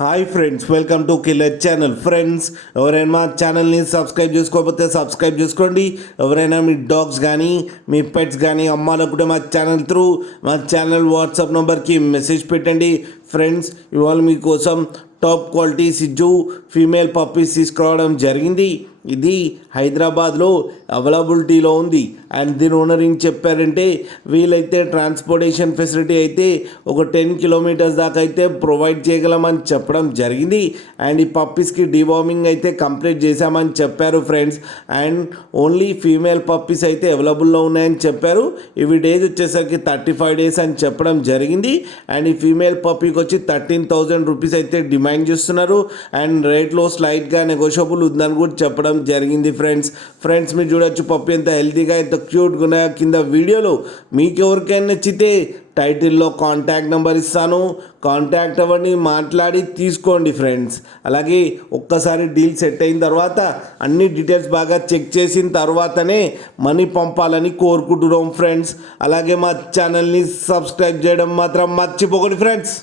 Hi friends, welcome to killer channel. Friends, ఎవరైనా మా ఛానల్ని సబ్స్క్రైబ్ చేసుకోకపోతే సబ్స్క్రైబ్ చేసుకోండి. ఎవరైనా మీ డాగ్స్ కానీ మీ పెట్స్ కానీ అమ్మాలనుకుంటే మా ఛానల్ వాట్సాప్ నెంబర్కి మెసేజ్ పెట్టండి. ఫ్రెండ్స్, ఇవాళ మీకోసం టాప్ క్వాలిటీ సిజ్జు ఫీమేల్ పప్పీస్ తీసుకురావడం జరిగింది. ఇది హైదరాబాద్లో అవైలబిలిటీలో ఉంది. అండ్ దీని ఓనర్ ఏం చెప్పారంటే, వీలైతే ట్రాన్స్పోర్టేషన్ ఫెసిలిటీ అయితే ఒక 10 కిలోమీటర్స్ దాకా అయితే ప్రొవైడ్ చేయగలమని చెప్పడం జరిగింది. అండ్ ఈ పప్పీస్కి డివార్మింగ్ అయితే కంప్లీట్ చేశామని చెప్పారు friends. And only female puppies అయితే అవైలబుల్లో ఉన్నాయని చెప్పారు. ఇవి డేస్ వచ్చేసరికి 35 డేస్ అని చెప్పడం జరిగింది. అండ్ ఈ ఫీమేల్ పప్పీకి వచ్చి 13,000 రూపీస్ అయితే డిమాండ్ చేస్తున్నారు. అండ్ రేట్లో స్లైట్గా నెగోషియబుల్ ఉందని కూడా చెప్పడం జరిగింది. ఫ్రెండ్స్ మీరు చూడొచ్చు పప్పి ఎంత హెల్తీగా ఎంత క్యూట్గా ఉన్నాయో. కింద వీడియోలో మీకు ఎవరికైనా నచ్చితే టైటిల్లో కాంటాక్ట్ నెంబర్ ఇస్తాను, కాంటాక్ట్ అవ్వండి, మాట్లాడి తీసుకోండి ఫ్రెండ్స్. అలాగే ఒక్కసారి డీల్ సెట్ అయిన తర్వాత అన్ని డీటెయిల్స్ బాగా చెక్ చేసిన తర్వాతనే మనీ పంపాలని కోరుకుంటున్నాం ఫ్రెండ్స్. అలాగే మా ఛానల్ని సబ్స్క్రైబ్ చేయడం మాత్రం మర్చిపోకండి ఫ్రెండ్స్.